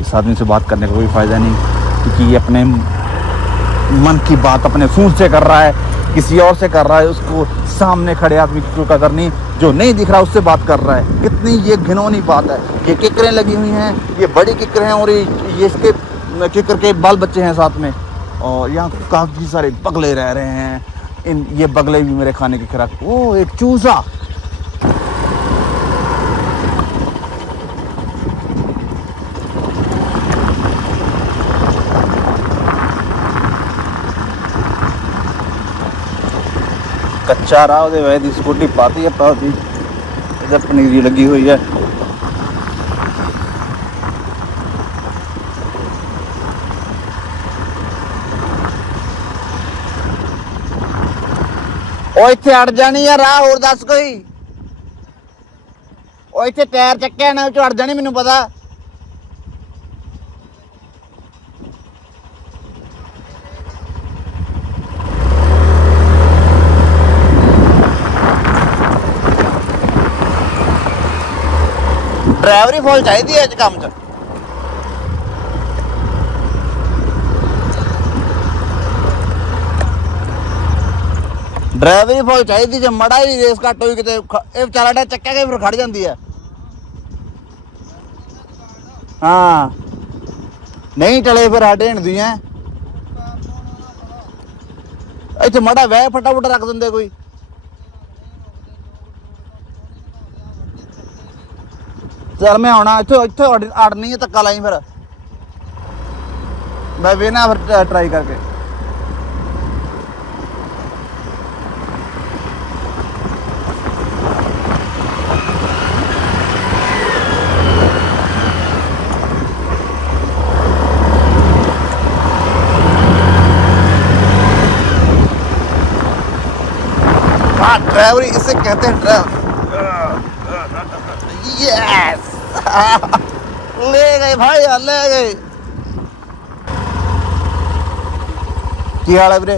इस आदमी से बात करने का कोई फ़ायदा नहीं, क्योंकि ये अपने मन की बात अपने सूझ से कर रहा है, किसी और से कर रहा है। उसको सामने खड़े आदमी की कदर नहीं, जो नहीं दिख रहा उससे बात कर रहा है। कितनी ये घिनौनी बात है। ये किकरें लगी हुई हैं, ये बड़ी किकरें हैं, और ये इसके किकर के बाल बच्चे हैं साथ में, और यहाँ काफ़ी सारे बगले रह रहे हैं। ये बगले भी मेरे खाने की खुराक। ओ एक चूजा, कच्चा रहा ਉਹਦੇ ਵੈਦ ਦੀ ਸਕੂਟੀ ਪਾਤੀ ਹੈ ਪਾਤੀ ਇਹਦਾ ਪਨੀਰੀ ਲੱਗੀ ਹੋਈ ਹੈ। ਉਹ ਇੱਥੇ ਅੜ ਜਾਣੀ ਆ, ਰਾਹ ਹੋਰ ਦੱਸ ਕੋਈ। ਉਹ ਇੱਥੇ ਟਾਇਰ ਚੱਕਿਆ ਨਾ, ਉਹ ਅੜ ਜਾਣੀ, ਮੈਨੂੰ ਪਤਾ। ड्राइवरी फॉल चाहिए इस काम च। ड्राइवरी फॉल चाहिए जो मड़ा ही रेस घट हुई किते बेचारा डा चक्या के फिर खड़ जाती है। हाँ नहीं चले फिर साढ़े हिंदी है इतने मड़ा वह फटाफट रख देंगे कोई। चल मैं आना इतने इतने अड़नी है, धक्का लाई फिर मैं वेना फिर ट्राई करके। हाँ ड्राइवरी इसे कहते हैं यस ले गए भाई, ले गए। की हाल है वीरे?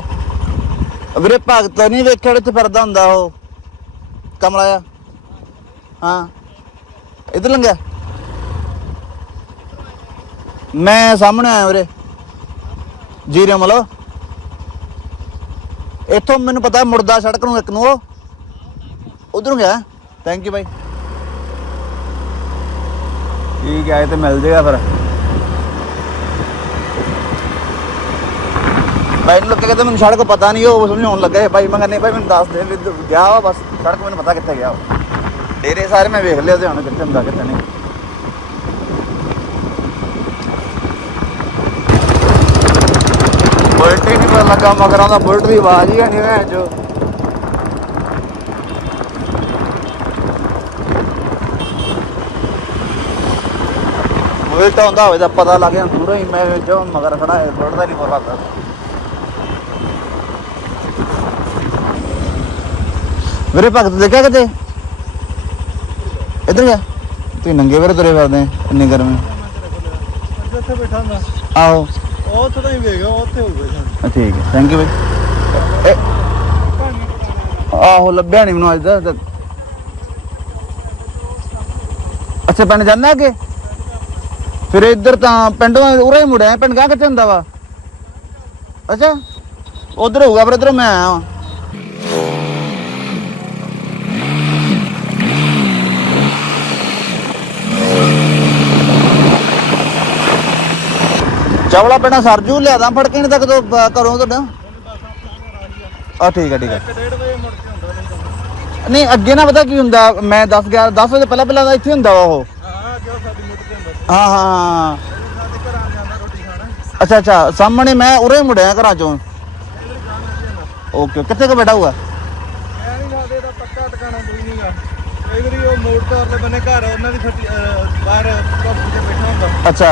वीरे भगत नहीं वेख्या इत्थे फिरदा हुंदा ओह कमला आ? हाँ इधर लंघिया मैं सामने आया वीरे जीरे मतलब इत्थों मैनू पता मुड़दा सड़क नूं एक नूं उधरों गया। थैंक यू भाई, ठीक है तो मिल जाएगा फिर। भाई लोग कहते मैंने सड़क पता नहीं हो समझाने लगे भाई, मैं नहीं भाई मैं दस दे गया वा बस सड़क मैंने पता कितने गया। डेरे सारे मैं वेख लिया हूँ कितने होंगे कितने नहीं। बुलट ही नहीं पता लगा मगर आता बुलट की आवाज़ ही नहीं है जो। बुलट आंदा हो पता लग गया दूरों ही, मैं जो मगर खड़ा है बुलट का नहीं पता लगता। मेरे भगत देखा कितने इधर गया तुम नंगे वेरे तुरे फिरदे इन्नी गर्मी। आहो ठीक है थैंक यू भाई। आहो लभ्या नहीं मैनू अज तक। अच्छा पिंड जाना अगे फिर इधर तो पिंड उरा ही मुड़िया पिंड क्या कितने होंगे वा? अच्छा उधर होगा फिर इधर मैं आया वहाँ। चावला पिंडा सरजू लिया फड़के नहीं तक तो करो तो ठीक है ठीक है। नहीं अगे ना पता की होंगे मैं 10 बजे पहले पहले इतने होंगे वो। हाँ हाँ अच्छा अच्छा सामने मैं उरे ही मुड़िया घर चो। ओके कितने का बैठा हुआ? अच्छा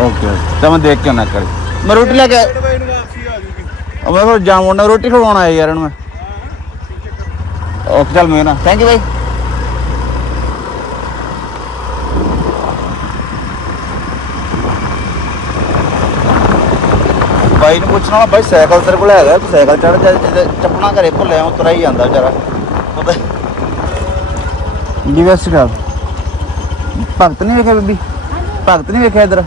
ओके तो मैं देख के आना कर मैं रोटी लेके मैं फिर जामुन रोटी खवाना है यार मैं। ओके चल मैं ना थैंक यू भाई। भाई ने पूछना भाई साइकिल तेरे को है तू साइकिल चढ़ चपना घरे भुल तुरा ही आता बेचारा पता जी। वैसे भगत नहीं देखा बीबी भगत नहीं वेख्या इधर?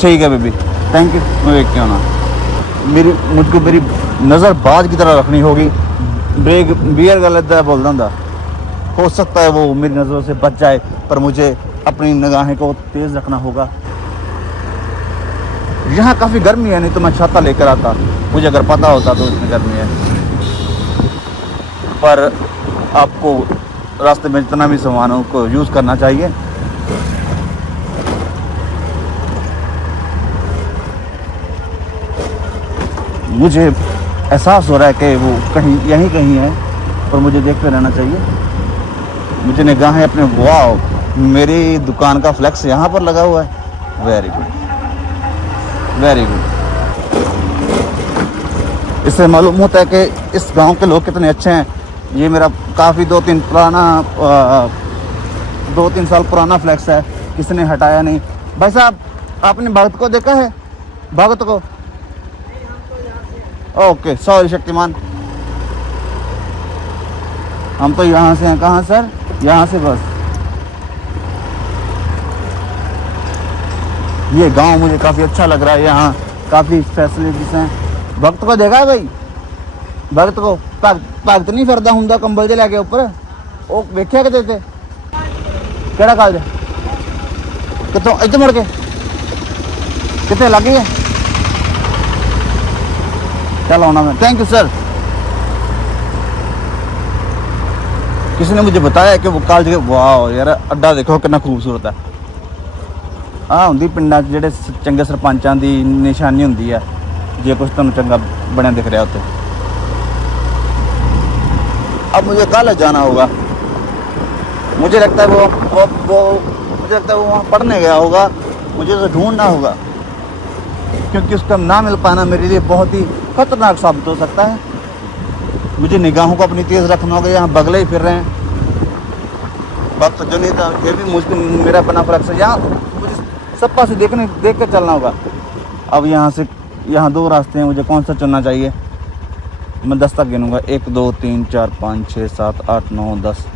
ठीक है बेबी, थैंक यू। मैं देख के आना। मुझको मेरी नज़र बाज की तरह रखनी होगी। ब्रेक बियर गलत बोलता था, हो सकता है वो मेरी नज़रों से बच जाए, पर मुझे अपनी निगाहें को तेज़ रखना होगा। यहाँ काफ़ी गर्मी है, नहीं तो मैं छाता लेकर आता, मुझे अगर पता होता तो इतनी गर्मी है। पर आपको रास्ते में जितना भी सामानों को यूज़ करना चाहिए। मुझे एहसास हो रहा है कि वो यहीं कहीं है, पर मुझे देखते रहना चाहिए। मुझे निगाहें अपने, वाह मेरी दुकान का फ्लैक्स यहाँ पर लगा हुआ है। Very good, very good. इससे मालूम होता है कि इस गांव के लोग कितने अच्छे हैं। ये मेरा काफ़ी 2-3 साल पुराना फ्लैक्स है, किसी ने हटाया नहीं। भाई साहब, आपने भगत को देखा है? भगत को? ओके, सॉरी शक्तिमान, हम तो यहाँ से हैं। कहाँ सर? यहाँ से बस। ये गांव मुझे काफ़ी अच्छा लग रहा है, यहाँ काफ़ी फैसिलिटीज हैं। भगत को देखा है भाई? भगत को भगत नहीं फिरदा हुंदा कंबल जे लैके ऊपर, वो वेख्या किते ते? केड़ा कालज? कितों इधर मुड़ के कितने लग गई? चल आना मैं, थैंक यू सर। किसी ने मुझे बताया कि वो कॉलेज, वाह यार अड्डा देखो कितना खूबसूरत है। हाँ होंगी पिंडा जेडे चंगे सरपंचों की निशानी होंगी है, जे कुछ तुम चंगा बनया दिख रहा उत्ते। अब मुझे कॉलेज जाना होगा। मुझे लगता है मुझे लगता है वो वहाँ पढ़ने गया होगा, मुझे उसे ढूंढना होगा, क्योंकि उसका ना मिल पाना मेरे लिए बहुत ही खतरनाक साबित हो सकता है। मुझे निगाहों को अपनी तेज़ रखना होगा। यहाँ बगले ही फिर रहे हैं, वक्त जो नहीं था, ये भी मुझको मेरा बना फर्क से यहाँ मुझे सब पास देख कर चलना होगा। अब यहाँ 2 रास्ते हैं, मुझे कौन सा चुनना चाहिए? मैं 10 तक गिनूँगा, 1 2 3 4 5 6 7 8 9 10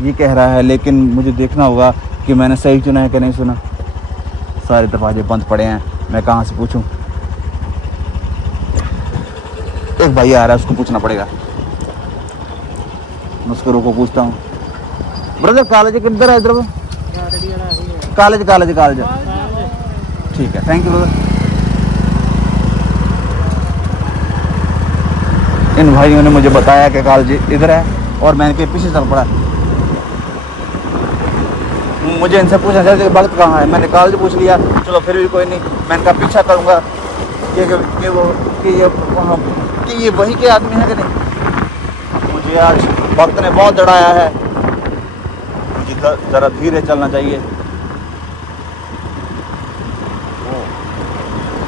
ये कह रहा है, लेकिन मुझे देखना होगा कि मैंने सही चुना है कि नहीं सुना। सारे दरवाजे बंद पड़े हैं, मैं कहाँ से पूछूं? एक भाई आ रहा है, उसको पूछना पड़ेगा। मैं उसको रोको पूछता हूँ, ब्रदर कॉलेज किधर है? इधर कॉलेज ठीक है, थैंक यू ब्रदर। इन भाइयों ने मुझे बताया कि कॉलेज इधर है, और मैंने के पीछे चल पड़ा। मुझे इनसे पूछना चाहिए कि भगत कहाँ है। मैंने कॉलेज पूछ लिया, चलो फिर भी कोई नहीं, मैं इनका पीछा करूँगा कि ये वही के आदमी है कि नहीं। मुझे आज वक्त ने बहुत डराया है, मुझे ज़रा धीरे चलना चाहिए।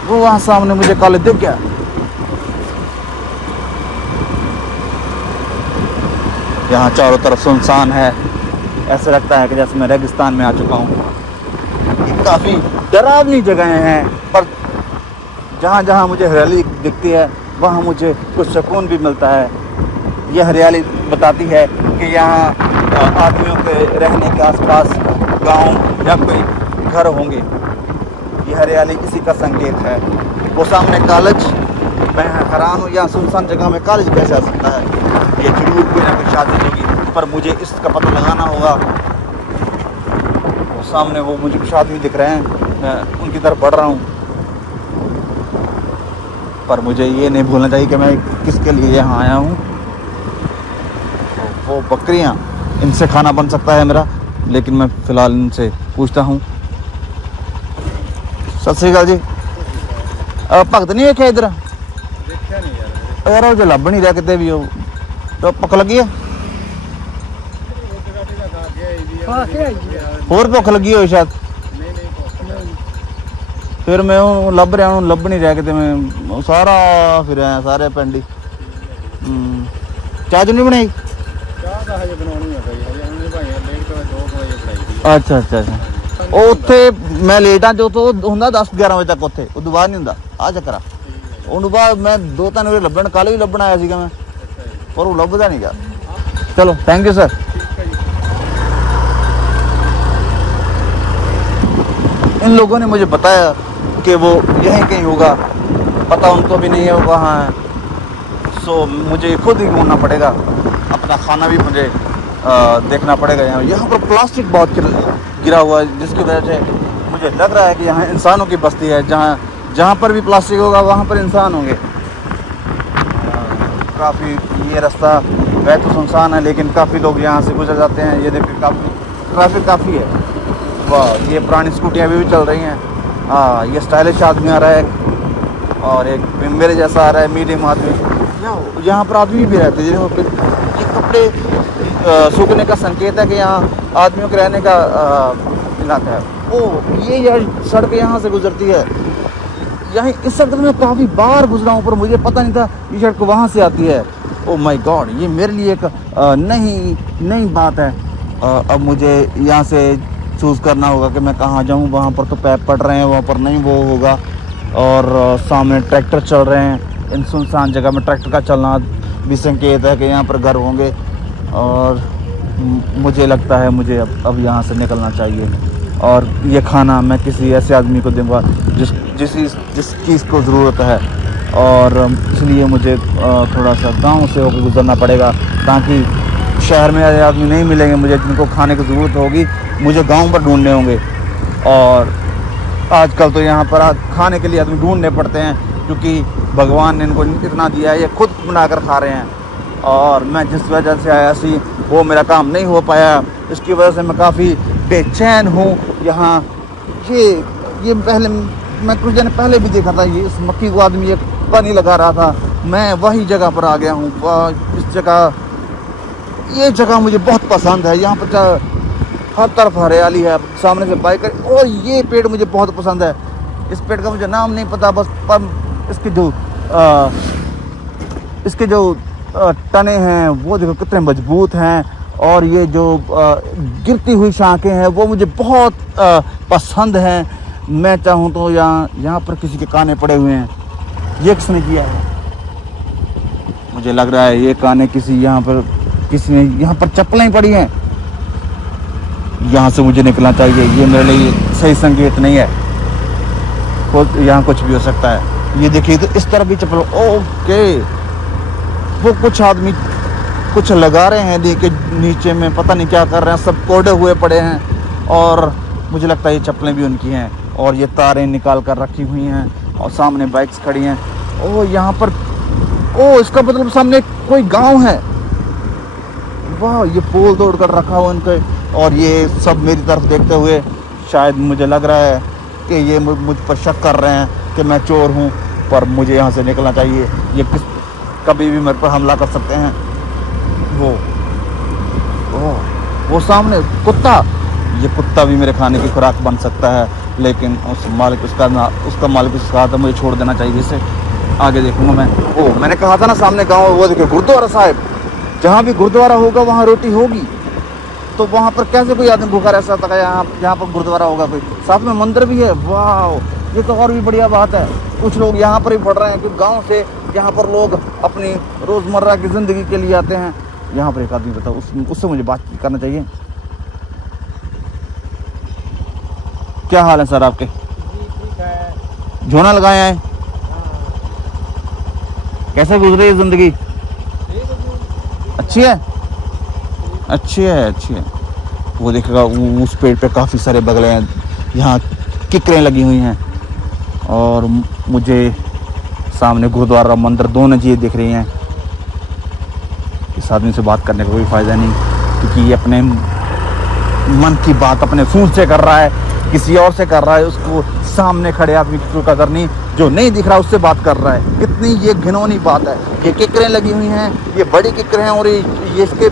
वो वहाँ सामने मुझे कॉलेज दिख गया। यहाँ चारों तरफ सुनसान है, ऐसा लगता है कि जैसे मैं रेगिस्तान में आ चुका हूँ। ये काफ़ी डरावनी जगहें हैं, पर जहाँ जहाँ मुझे हरियाली दिखती है वहाँ मुझे कुछ सुकून भी मिलता है। यह हरियाली बताती है कि यहाँ आदमियों के रहने के आसपास गांव या कोई घर होंगे। यह हरियाली इसी का संकेत है। वो सामने कॉलेज, मैं हैरान हूँ, यहाँ सुनसान जगह में कॉलेज कैसे आ सकता है? ये जरूर कोई ना कोई शादी होगी, पर मुझे इसका पता लगाना होगा। वो सामने वो मुझे कुछ आदमी दिख रहे हैं, मैं उनकी तरफ बढ़ रहा हूँ, पर मुझे ये नहीं भूलना चाहिए कि मैं किसके लिए यहाँ आया हूँ। वो बकरियाँ, इनसे खाना बन सकता है मेरा, लेकिन मैं फ़िलहाल इनसे पूछता हूँ। सत श्री अकाल जी। भगत नहीं वेख्या इधर? यार वो जो लभ नहीं रहा कितने भी, हो तो भुख लगी है? होर भुख लगी हो शायद? फिर मैं लभ रहा हूँ, लभ नहीं रहा कितने, मैं सारा फिर आया सारे पिंड ही। चाह नहीं बनाई? अच्छा अच्छा अच्छा। उत्थे मैं लेट हाँ, जो तो होंदा 10-11 बजे तक, उत्थे उदों बाद नहीं होंदा। आ चक्कर ਉਹਨੂੰ ਬਾਅਦ मैं 2-3 ਵਾਰ ਲੱਭਣ ਕੱਲ ਵੀ ਲੱਭਣ ਆਇਆ ਸੀਗਾ ਮੈਂ पर वो ਲੱਭਦਾ नहीं गा। चलो थैंक यू सर। इन लोगों ने मुझे बताया कि वो यहीं कहीं होगा, पता उनको भी नहीं है वो कहाँ है। सो मुझे खुद ही ढूंढना पड़ेगा, अपना खाना भी मुझे देखना पड़ेगा। यहाँ पर प्लास्टिक बहुत गिरा हुआ है जिसकी वजह से मुझे लग रहा है कि यहाँ इंसानों की बस्ती है। जहाँ पर भी प्लास्टिक होगा वहाँ पर इंसान होंगे। काफ़ी ये रास्ता वह तो सुनसान है लेकिन काफ़ी लोग यहाँ से गुजर जाते हैं। ये देखिए काफ़ी ट्रैफिक काफ़ी है। वाह, ये पुरानी स्कूटियाँ भी चल रही हैं। हाँ, ये स्टाइलिश आदमी आ रहा है और एक मेरे जैसा आ रहा है मीडियम आदमी। यहाँ पर आदमी भी रहते हैं। ये कपड़े सूखने का संकेत है कि यहाँ आदमियों के रहने का इलाका है। ओ ये यार सड़क यहाँ से गुजरती है। यहाँ इस सड़क में काफ़ी बार गुजरा हूँ पर मुझे पता नहीं था ये सड़क वहाँ से आती है। ओ माय गॉड, ये मेरे लिए एक नई बात है। अब मुझे यहाँ से चूज़ करना होगा कि मैं कहाँ जाऊँ। वहाँ पर तो पैप पड़ रहे हैं, वहाँ पर नहीं वो होगा। और सामने ट्रैक्टर चल रहे हैं। इन सुनसान जगह में ट्रैक्टर का चलना भी संकेत है कि यहाँ पर घर होंगे। और मुझे लगता है मुझे अब यहाँ से निकलना चाहिए। और ये खाना मैं किसी ऐसे आदमी को दूँगा जिस चीज़ को ज़रूरत है। और इसलिए मुझे थोड़ा सा गांव से होकर गुजरना पड़ेगा ताकि शहर में ऐसे आदमी नहीं मिलेंगे मुझे जिनको खाने की ज़रूरत होगी। मुझे गांव पर ढूंढने होंगे। और आजकल तो यहाँ पर खाने के लिए आदमी ढूंढने पड़ते हैं क्योंकि भगवान ने इनको इतना दिया है, ये खुद बनाकर खा रहे हैं। और मैं जिस वजह से आया सी वो मेरा काम नहीं हो पाया, इसकी वजह से मैं काफ़ी बेचैन हूँ। यहाँ ये पहले मैं कुछ दिन पहले भी देखा था, ये इस मक्खी को आदमी एक पानी लगा रहा था। मैं वही जगह पर आ गया हूँ। ये जगह मुझे बहुत पसंद है। यहाँ पर हर तरफ हरियाली है, सामने से बाइक है। और ये पेड़ मुझे बहुत पसंद है। इस पेड़ का मुझे नाम नहीं पता, बस पर इसके जो तने हैं वो देखो कितने मजबूत हैं। और ये जो गिरती हुई शाखें हैं वो मुझे बहुत पसंद हैं। मैं चाहूँ तो यहाँ पर किसी के काने पड़े हुए हैं। ये किसने किया है? मुझे लग रहा है ये काने किसी ने यहाँ पर चप्पलें ही पड़ी हैं। यहाँ से मुझे निकलना चाहिए। ये मेरे लिए सही संकेत नहीं है। यहाँ कुछ भी हो सकता है। ये देखिए तो इस तरफ भी चप्पल। ओके, वो कुछ आदमी कुछ लगा रहे हैं नीचे में, पता नहीं क्या कर रहे हैं। सब कोड़े हुए पड़े हैं और मुझे लगता है ये चप्पलें भी उनकी हैं। और ये तारें निकाल कर रखी हुई हैं और सामने बाइक्स खड़ी हैं। ओ यहाँ पर इसका मतलब सामने कोई गांव है। वाह, ये पोल तोड़ कर रखा हुआ उनके। और ये सब मेरी तरफ देखते हुए शायद मुझे लग रहा है कि ये मुझ पर शक कर रहे हैं कि मैं चोर हूँ। पर मुझे यहाँ से निकलना चाहिए। ये कभी भी मेरे पर हमला कर सकते हैं। वो सामने कुत्ता, ये कुत्ता भी मेरे खाने की खुराक बन सकता है। लेकिन उसका मालिक उसका हाथ मुझे छोड़ देना चाहिए। इसे आगे देखूंगा मैं। मैंने कहा था ना सामने गांव, वो देखिए गुरुद्वारा साहिब। जहाँ भी गुरुद्वारा होगा वहाँ रोटी होगी। तो वहाँ पर कैसे कोई आदमी भूखा रह सकता है? यहाँ पर गुरुद्वारा होगा कोई, साथ में मंदिर भी है। वाह, ये तो और भी बढ़िया बात है। कुछ लोग यहाँ पर ही पढ़ रहे हैं क्योंकि गाँव से यहाँ पर लोग अपनी रोज़मर्रा की ज़िंदगी के लिए आते हैं। यहाँ पर एक आदमी बताओ, उससे मुझे बात करना चाहिए। क्या हाल है सर आपके? झोना लगाए हैं। कैसे गुजर रही है जिंदगी? अच्छी है, अच्छी है, अच्छी है। वो देखेगा उस पेड़ पे काफ़ी सारे बगले हैं। यहाँ किकरें लगी हुई हैं। और मुझे सामने गुरुद्वारा मंदिर दोनों चीज़ें दिख रही हैं। इस आदमी से बात करने का कोई फ़ायदा नहीं क्योंकि ये अपने मन की बात अपने सूझ से कर रहा है, किसी और से कर रहा है। उसको सामने खड़े आदमी की कदर नहीं, जो नहीं दिख रहा उससे बात कर रहा है। कितनी ये घिनौनी बात है। ये किकरें लगी हुई हैं, ये बड़ी किकरें हैं और ये इसके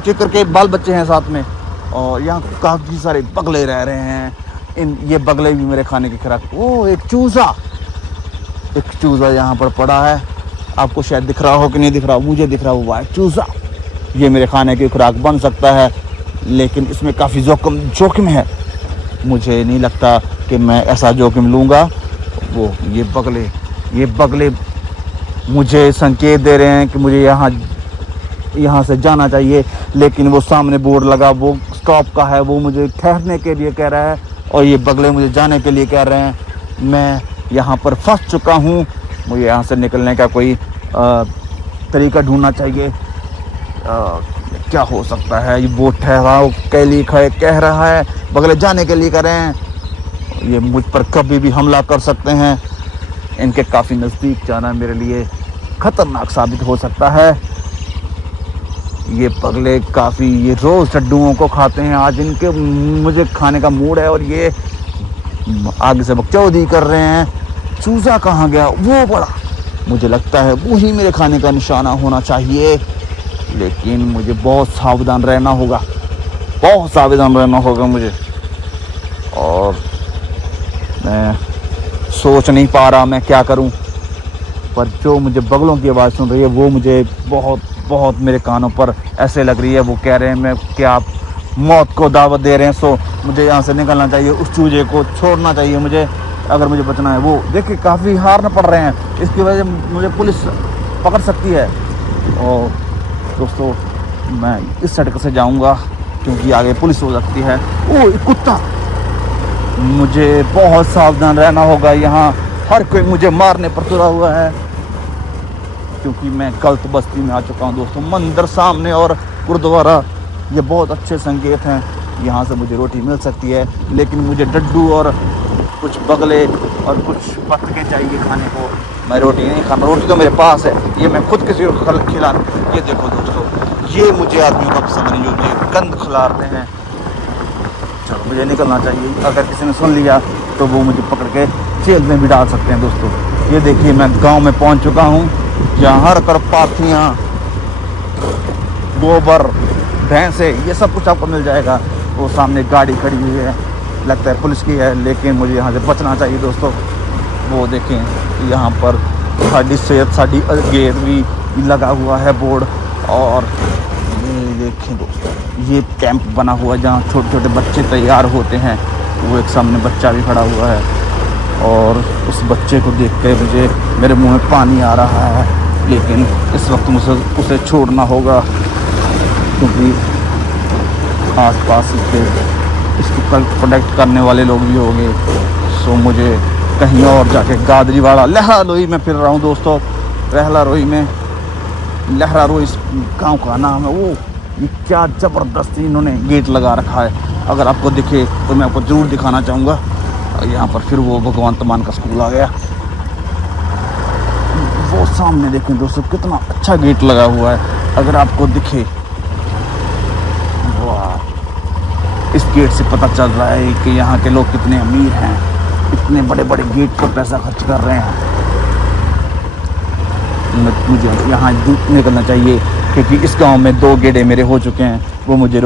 किकर के बाल बच्चे हैं साथ में। और यहाँ काफ़ी सारे बगले रह रहे हैं। ये बगले भी मेरे खाने की खुराक। एक चूज़ा यहाँ पर पड़ा है। आपको शायद दिख रहा हो कि नहीं दिख रहा, मुझे दिख रहा हुआ है चूज़ा। ये मेरे खाने की खुराक बन सकता है लेकिन इसमें काफ़ी जोखिम है। मुझे नहीं लगता कि मैं ऐसा जोखिम लूँगा। ये बगले मुझे संकेत दे रहे हैं कि मुझे यहाँ से जाना चाहिए, लेकिन वो सामने बोर्ड लगा वो स्टॉप का है, वो मुझे ठहरने के लिए कह रहा है और ये बगले मुझे जाने के लिए कह रहे हैं। मैं यहाँ पर फंस चुका हूँ, मुझे यहाँ से निकलने का कोई तरीका ढूंढना चाहिए। क्या हो सकता है? ये बोट ठहराओ के लिए कह रहा है, बगले जाने के लिए कह रहे हैं। ये मुझ पर कभी भी हमला कर सकते हैं। इनके काफ़ी नज़दीक जाना मेरे लिए ख़तरनाक साबित हो सकता है। ये पगले काफ़ी ये रोज़ लड्डुओं को खाते हैं, आज इनके मुझे खाने का मूड है और ये आगे से बकचौदी कर रहे हैं। चूज़ा कहाँ गया? वो बड़ा, मुझे लगता है वही मेरे खाने का निशाना होना चाहिए, लेकिन मुझे बहुत सावधान रहना होगा, बहुत सावधान रहना होगा मुझे। और मैं सोच नहीं पा रहा मैं क्या करूं, पर जो मुझे बगलों की आवाज़ सुन रही है वो मुझे बहुत बहुत मेरे कानों पर ऐसे लग रही है। वो कह रहे हैं मैं क्या आप मौत को दावत दे रहे हैं, सो मुझे यहाँ से निकलना चाहिए, उस चूजे को छोड़ना चाहिए मुझे, अगर मुझे बचना है। वो देखिए काफ़ी हारने पड़ रहे हैं, इसकी वजह से मुझे पुलिस पकड़ सकती है। और दोस्तों मैं इस सड़क से जाऊंगा क्योंकि आगे पुलिस हो सकती है। ओ कुत्ता, मुझे बहुत सावधान रहना होगा, यहाँ हर कोई मुझे मारने पर तुला हुआ है क्योंकि मैं गलत बस्ती में आ चुका हूँ। दोस्तों मंदिर सामने और गुरुद्वारा ये बहुत अच्छे संकेत हैं, यहाँ से मुझे रोटी मिल सकती है, लेकिन मुझे डड्डू और कुछ बगले और कुछ पत्ते चाहिए खाने को। मैं रोटी नहीं खाता, रोटी तो मेरे पास है, ये मैं खुद किसी को खिला। ये देखो दोस्तों, ये मुझे आदमियों का पसंद नहीं जो मुझे गंद खिलाते हैं। चलो मुझे निकलना चाहिए, अगर किसी ने सुन लिया तो वो मुझे पकड़ के जेल में भी डाल सकते हैं। दोस्तों ये देखिए मैं गांव में पहुंच चुका हूं, जहाँ हर तरफ पाथियाँ, गोबर, भैंसे, ये सब कुछ आपको मिल जाएगा। वो सामने गाड़ी खड़ी हुई है, लगता है पुलिस की है, लेकिन मुझे यहाँ से बचना चाहिए। दोस्तों वो देखें यहाँ पर साड़ी सेहत साड़ी गेट भी लगा हुआ है बोर्ड, और ये देखें दोस्तों ये कैंप बना हुआ है जहाँ छोटे छोटे बच्चे तैयार होते हैं। वो एक सामने बच्चा भी खड़ा हुआ है और उस बच्चे को देख के मुझे मेरे मुंह में पानी आ रहा है, लेकिन इस वक्त मुझे उसे छोड़ना होगा क्योंकि आसपास इसको प्रोटेक्ट करने वाले लोग भी होंगे। सो मुझे कहीं और जाके गादरीवाड़ा लहरा रोही में फिर रहा हूँ। दोस्तों लहरा रोही में, लहरा रोही इस गाँव का नाम है। वो ये क्या ज़बरदस्ती इन्होंने गेट लगा रखा है, अगर आपको दिखे तो मैं आपको ज़रूर दिखाना चाहूँगा। यहाँ पर फिर वो भगवान तमान का स्कूल आ गया, वो सामने देखें दोस्तों कितना अच्छा गेट लगा हुआ है, अगर आपको दिखे। वाह, इस गेट से पता चल रहा है कि यहाँ के लोग कितने अमीर हैं, इतने बड़े बड़े गेट पर पैसा खर्च कर रहे हैं। मुझे यहाँ निकलना चाहिए क्योंकि इस गांव में 2 गेड़े मेरे हो चुके हैं, वो मुझे